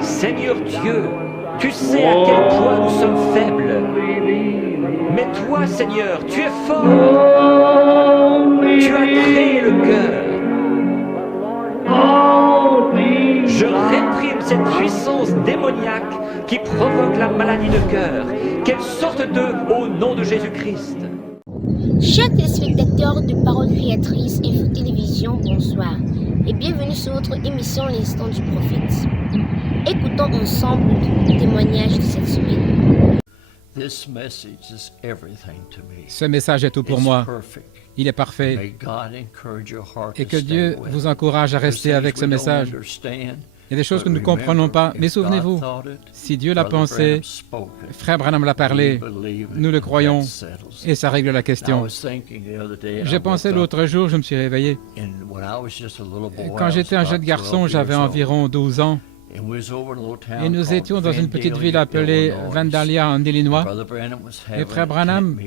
Seigneur Dieu, tu sais à quel point nous sommes faibles. Mais toi, Seigneur, tu es fort. Tu as créé le cœur. Je réprime cette puissance démoniaque qui provoque la maladie de cœur. Qu'elle sorte d'eux au nom de Jésus-Christ. Chers téléspectateurs de Parole Créatrice Info Télévision, bonsoir et bienvenue sur votre émission L'Instant du Prophète. Écoutons ensemble le témoignage de cette semaine. Ce message est tout pour moi. Il est parfait. Et que Dieu vous encourage à rester avec ce message. Il y a des choses que nous ne comprenons pas, mais souvenez-vous, si Dieu l'a pensé, Frère Branham l'a parlé, nous le croyons, et ça règle la question. Je pensais l'autre jour, je me suis réveillé. Quand j'étais un jeune garçon, j'avais environ 12 ans, et nous étions dans une petite ville appelée Vandalia en Illinois, et Frère Branham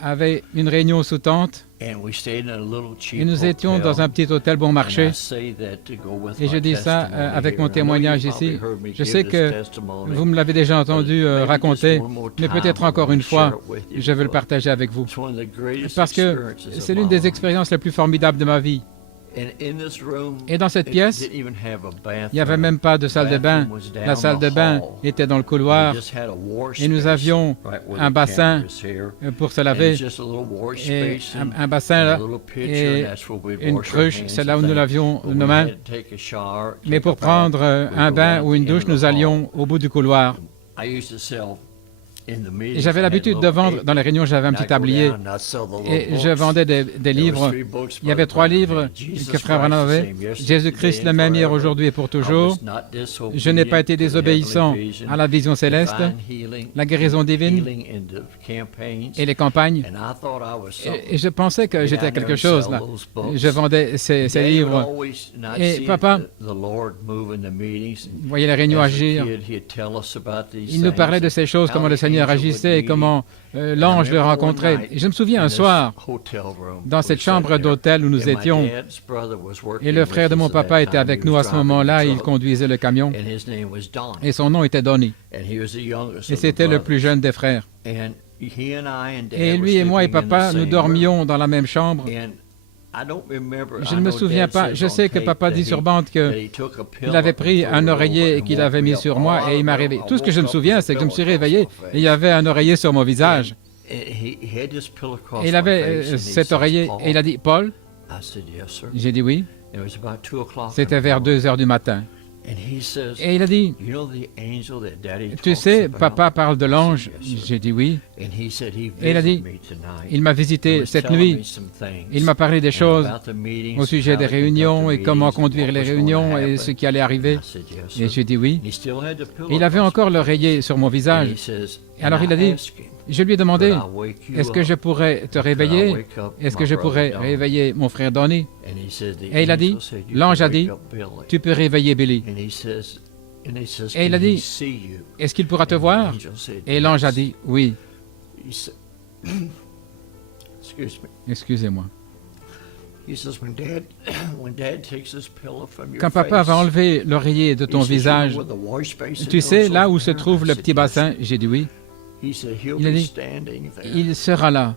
avait une réunion sous tente, et nous étions dans un petit hôtel bon marché. Et je dis ça avec mon témoignage ici. Je sais que vous me l'avez déjà entendu raconter, mais peut-être encore une fois, je veux le partager avec vous. Parce que c'est l'une des expériences les plus formidables de ma vie. Et dans cette pièce, il n'y avait même pas de salle de bain. La salle de bain était dans le couloir et nous avions un bassin pour se laver, et un bassin là, et une cruche, c'est là où nous lavions nos mains. Mais pour prendre un bain ou une douche, nous allions au bout du couloir. Et j'avais l'habitude de vendre, dans les réunions, j'avais un petit tablier, et je vendais des livres. Il y avait 3 livres que Frère Branham avait. Jésus-Christ le même hier, aujourd'hui et pour toujours. Je n'ai pas été désobéissant à la vision céleste, la guérison divine et les campagnes. Et je pensais que j'étais quelque chose là. Je vendais ces livres. Et papa, vous voyez les réunions agir. Il nous parlait de ces choses, comment le Seigneur agissait et comment l'ange le rencontrait. Et je me souviens un soir, dans cette chambre d'hôtel où nous étions, et le frère de mon papa était avec nous à ce moment-là, il conduisait le camion, et son nom était Donnie. Et c'était le plus jeune des frères. Et lui et moi et papa, nous dormions dans la même chambre. Je ne me souviens pas. Je sais que papa dit sur bande qu'il avait pris un oreiller et qu'il avait mis sur moi et il m'a réveillé. Tout ce que je me souviens, c'est que je me suis réveillé et il y avait un oreiller sur mon visage. Et il avait cet oreiller et il a dit « Paul ?» J'ai dit « Oui ». C'était vers 2 heures du matin. Et il a dit, tu sais, papa parle de l'ange. J'ai dit oui. Et il a dit, il m'a visité cette nuit. Il m'a parlé des choses au sujet des réunions et comment conduire les réunions et ce qui allait arriver. Et j'ai dit oui. Il avait encore l'oreiller sur mon visage. Alors il a dit, je lui ai demandé, est-ce que je pourrais te réveiller? Est-ce que je pourrais réveiller mon frère Donnie? Et il a dit, l'ange a dit, tu peux réveiller Billy. Et il a dit, est-ce qu'il pourra te voir? Et l'ange a dit, oui. Excusez-moi. Quand papa va enlever l'oreiller de ton visage, tu sais là où se trouve le petit bassin? J'ai dit oui. Il a dit, il sera là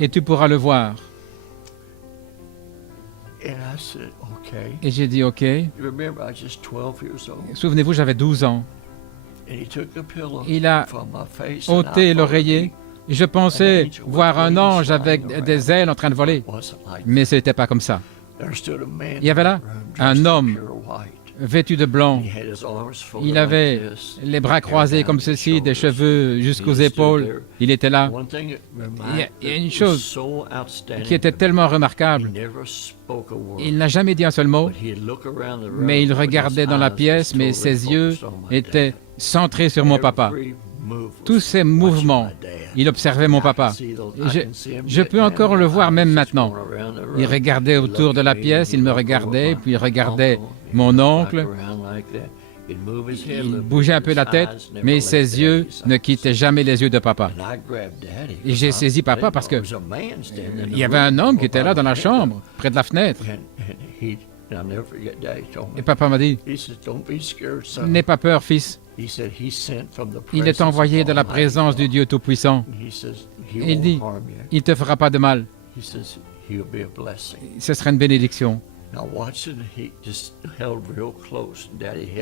et tu pourras le voir. Et j'ai dit ok. Souvenez-vous, j'avais 12 ans. Il a ôté l'oreiller. Je pensais voir un ange avec des ailes en train de voler, mais ce n'était pas comme ça. Il y avait là un homme vêtu de blanc. Il avait les bras croisés comme ceci, des cheveux jusqu'aux épaules. Il était là. Il y a une chose qui était tellement remarquable. Il n'a jamais dit un seul mot, mais il regardait dans la pièce, mais ses yeux étaient centrés sur mon papa. Tous ces mouvements, il observait mon papa. Je peux encore le voir même maintenant. Il regardait autour de la pièce, il me regardait, puis il regardait mon oncle. Il bougeait un peu la tête, mais ses yeux ne quittaient jamais les yeux de papa. Et j'ai saisi papa parce que il y avait un homme qui était là dans la chambre, près de la fenêtre. Et papa m'a dit, n'aie pas peur, fils. Il est envoyé de la présence du Dieu Tout-Puissant. Il dit, il ne te fera pas de mal. Ce sera une bénédiction.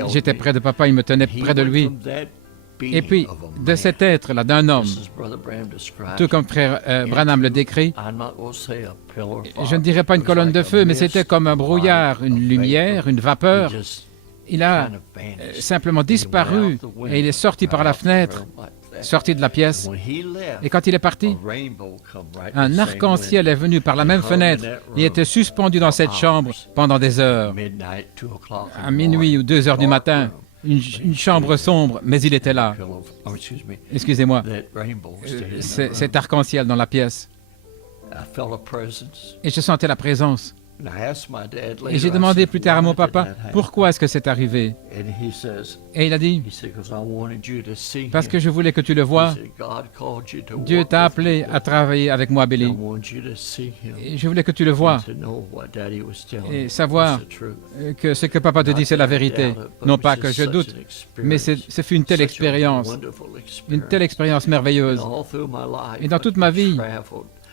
J'étais près de papa, il me tenait près de lui. Et puis, de cet être-là, d'un homme, tout comme frère Branham le décrit, je ne dirais pas une colonne de feu, mais c'était comme un brouillard, une lumière, une vapeur. Il a simplement disparu et il est sorti par la fenêtre, sorti de la pièce. Et quand il est parti, un arc-en-ciel est venu par la même fenêtre. Il était suspendu dans cette chambre pendant des heures. À minuit ou 2 heures du matin, une chambre sombre, mais il était là. Excusez-moi, cet arc-en-ciel dans la pièce. Et je sentais la présence. Et j'ai demandé plus tard à mon papa, pourquoi est-ce que c'est arrivé? Et il a dit, parce que je voulais que tu le vois. Dieu t'a appelé à travailler avec moi, Billy. Et je voulais que tu le vois et savoir que ce que papa te dit, c'est la vérité. Non pas que je doute, mais ce fut une telle expérience merveilleuse. Et dans toute ma vie,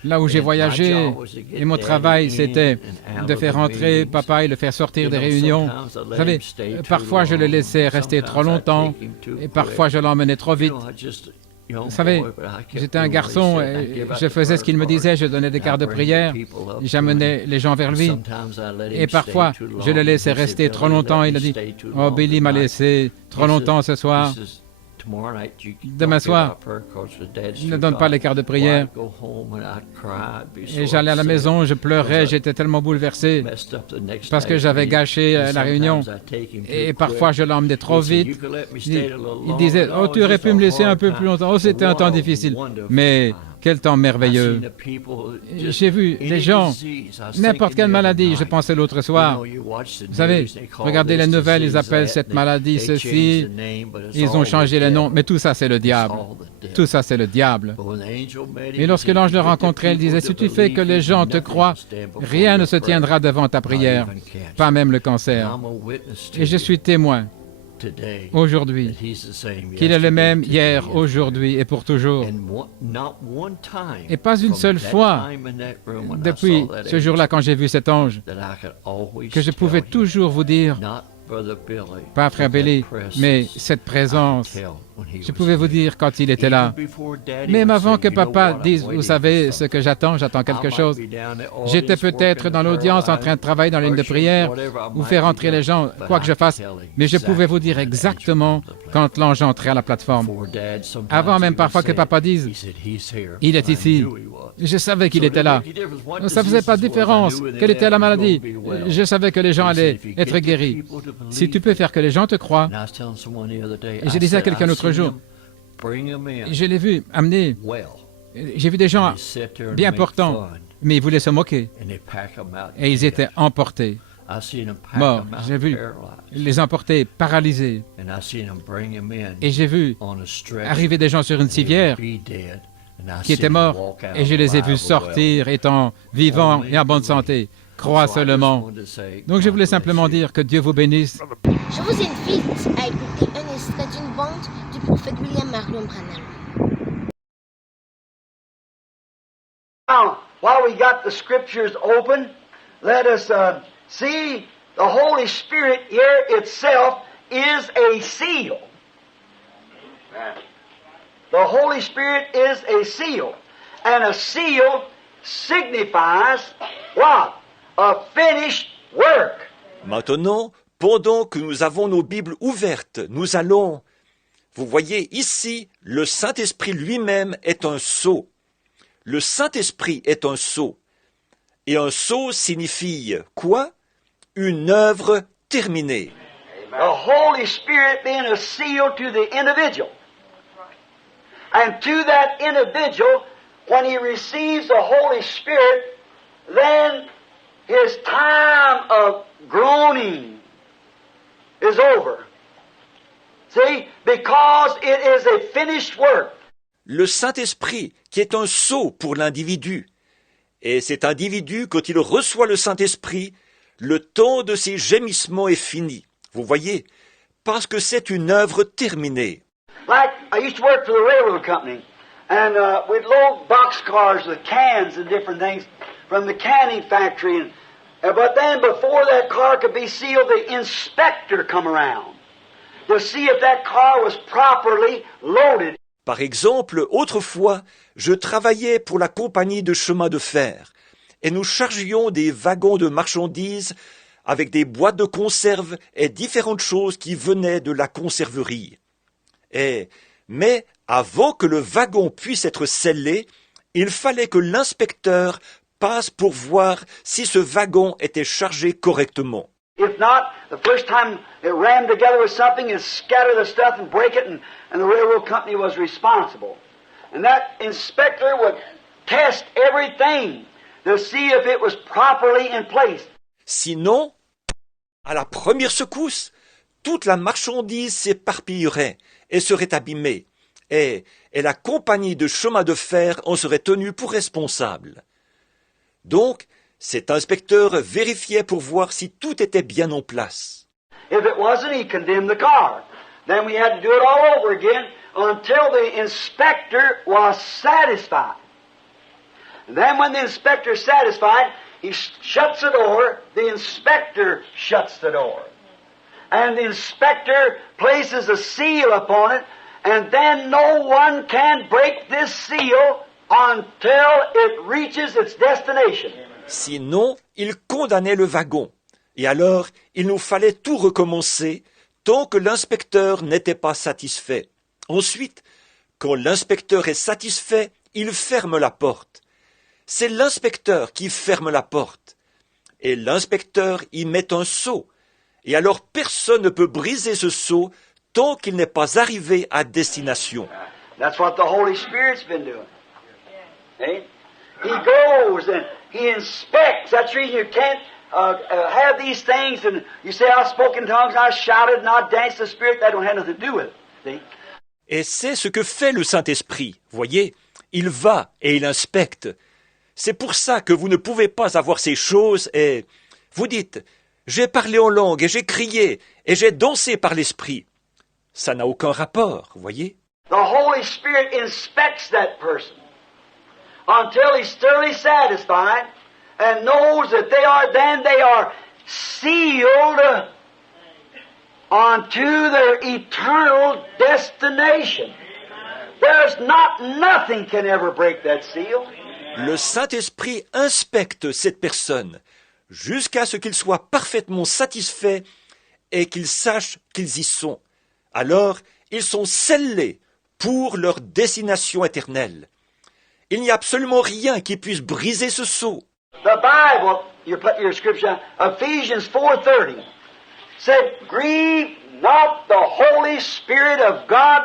là où j'ai voyagé, et mon travail, c'était de faire entrer papa et le faire sortir des réunions. Vous savez, parfois je le laissais rester trop longtemps, et parfois je l'emmenais trop vite. Vous savez, j'étais un garçon, et je faisais ce qu'il me disait, je donnais des quarts de prière, j'amenais les gens vers lui. Et parfois, je le laissais rester trop longtemps, il a dit, « Oh, Billy m'a laissé trop longtemps ce soir. » Demain soir, ne donne pas les quarts de prière. Et j'allais à la maison, je pleurais, j'étais tellement bouleversé parce que j'avais gâché la réunion. Et parfois, je l'emmenais trop vite. Il disait, « Oh, tu aurais pu me laisser un peu plus longtemps. Oh, c'était un temps difficile. » Mais quel temps merveilleux. J'ai vu des gens, n'importe quelle maladie, je pensais l'autre soir. Vous savez, regardez les nouvelles, ils appellent cette maladie ceci, ils ont changé les noms, mais tout ça c'est le diable. Tout ça c'est le diable. Et lorsque l'ange le rencontrait, il disait, si tu fais que les gens te croient, rien ne se tiendra devant ta prière, pas même le cancer. Et je suis témoin aujourd'hui, qu'il est le même hier, aujourd'hui et pour toujours. Et pas une seule fois, depuis ce jour-là, quand j'ai vu cet ange, que je pouvais toujours vous dire, pas frère Billy, mais cette présence, je pouvais vous dire quand il était là. Même avant que papa dise, vous savez ce que j'attends quelque chose. J'étais peut-être dans l'audience en train de travailler dans la ligne de prière ou faire entrer les gens, quoi que je fasse, mais je pouvais vous dire exactement quand l'ange entrait à la plateforme. Avant même parfois que papa dise, il est ici. Je savais qu'il était là. Ça ne faisait pas de différence. Quelle était la maladie? Je savais que les gens allaient être guéris. Si tu peux faire que les gens te croient. Et je disais à quelqu'un l'autre jour, je l'ai vu amener. J'ai vu des gens bien portants, mais ils voulaient se moquer. Et ils étaient emportés, morts. J'ai vu les emporter, paralysés. Et j'ai vu arriver des gens sur une civière qui étaient morts. Et je les ai vus sortir étant vivants et en bonne santé. Crois seulement. Donc je voulais simplement dire que Dieu vous bénisse. Je vous invite à écouter un extrait d'une bande du prophète William Marion Branham. Now, while we got the scriptures open, let us see the Holy Spirit here itself is a seal. The Holy Spirit is a seal. And a seal signifies what? A finished work. Maintenant, pendant que nous avons nos Bibles ouvertes, nous allons... Vous voyez, ici, le Saint-Esprit lui-même est un sceau. Le Saint-Esprit est un sceau. Et un sceau signifie quoi? Une œuvre terminée. The Holy Spirit being a seal to the individual. And to that individual, when he receives the Holy Spirit, then his time of groaning is over. See? Because it is a finished work. Le Saint-Esprit, qui est un sceau pour l'individu. Et cet individu, quand il reçoit le Saint-Esprit, Le temps de ces gémissements est fini. Vous voyez, parce que c'est une œuvre terminée. Like, I used to work for the railroad company, and we'd load boxcars with cans and different things from the canning factory. But then before that car could be sealed, the inspector come around to see if that car was properly loaded. Par exemple, autrefois, je travaillais pour la compagnie de chemin de fer et nous chargions des wagons de marchandises avec des boîtes de conserve et différentes choses qui venaient de la conserverie. Mais avant que le wagon puisse être scellé, il fallait que l'inspecteur passe pour voir si ce wagon était chargé correctement. If not, the first time it rammed together with something, it'd scatter the stuff and break it, and the railroad company was responsible. And that inspector would test everything to see if it was properly in place. Sinon, à la première secousse, toute la marchandise s'éparpillerait et serait abîmée, et la compagnie de chemin de fer en serait tenue pour responsable. Donc, cet inspecteur vérifiait pour voir si tout était bien en place. If it wasn't, he condemned the car. Then we had to do it all over again until the inspector was satisfied. And then when the inspector is satisfied, he shuts the door, the inspector shuts the door. And the inspector places a seal upon it, and then no one can break this seal until it reaches its destination. Sinon, il condamnait le wagon. Et alors, il nous fallait tout recommencer tant que l'inspecteur n'était pas satisfait. Ensuite, quand l'inspecteur est satisfait, il ferme la porte. C'est l'inspecteur qui ferme la porte. Et l'inspecteur y met un sceau. Et alors personne ne peut briser ce sceau tant qu'il n'est pas arrivé à destination. That's what the Holy Spirit's been doing. Hey? He goes and he inspects. That's the reason you can't have these things and you say, I spoke in tongues, I shouted, and I danced the Spirit. That don't have nothing to do with it. See? Et c'est ce que fait le Saint-Esprit. Voyez, il va et il inspecte. C'est pour ça que vous ne pouvez pas avoir ces choses et vous dites, j'ai parlé en langue et j'ai crié et j'ai dansé par l'Esprit. Ça n'a aucun rapport, voyez. The Holy Spirit inspects that person until he's thoroughly satisfied and knows that they are sealed onto their eternal destination. There's nothing can ever break that seal. Le Saint-Esprit inspecte cette personne jusqu'à ce qu'il soit parfaitement satisfait et qu'il sache qu'ils y sont. Alors, ils sont scellés pour leur destination éternelle. Il n'y a absolument rien qui puisse briser ce sceau. The Bible, you put your scripture, Ephesians 4:30, said, grieve not the Holy Spirit of God,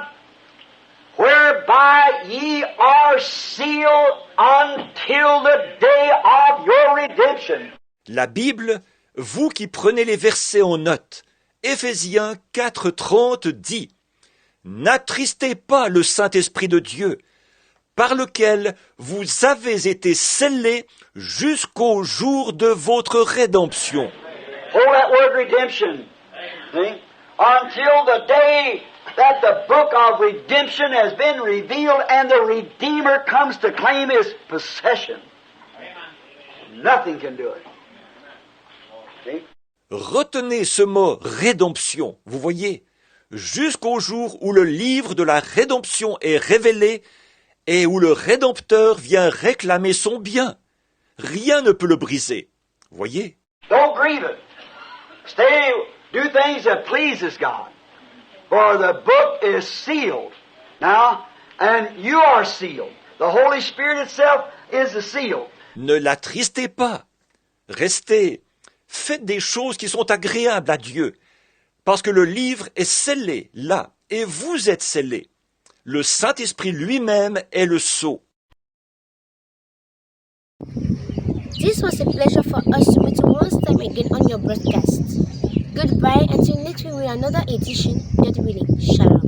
whereby ye are sealed until the day of your redemption. La Bible, vous qui prenez les versets en note, Éphésiens 4:30 dit, n'attristez pas le Saint-Esprit de Dieu, par lequel vous avez été scellés jusqu'au jour de votre rédemption. Oh, that word redemption. See? Until the day that the book of redemption has been revealed and the Redeemer comes to claim his possession. Nothing can do it. See? Retenez ce mot rédemption, vous voyez, jusqu'au jour où le livre de la rédemption est révélé et où le Rédempteur vient réclamer son bien. Rien ne peut le briser. Voyez? Don't grieve it. Stay, do things that pleases God. For the book is sealed. Now, and you are sealed. The Holy Spirit itself is the seal. Ne l'attristez pas. Restez. Faites des choses qui sont agréables à Dieu. Parce que le livre est scellé là, et vous êtes scellés. Le Saint-Esprit lui-même est le sceau. This was a pleasure for us to meet you once time again on your broadcast. Goodbye until next week with another edition. God willing. Shalom.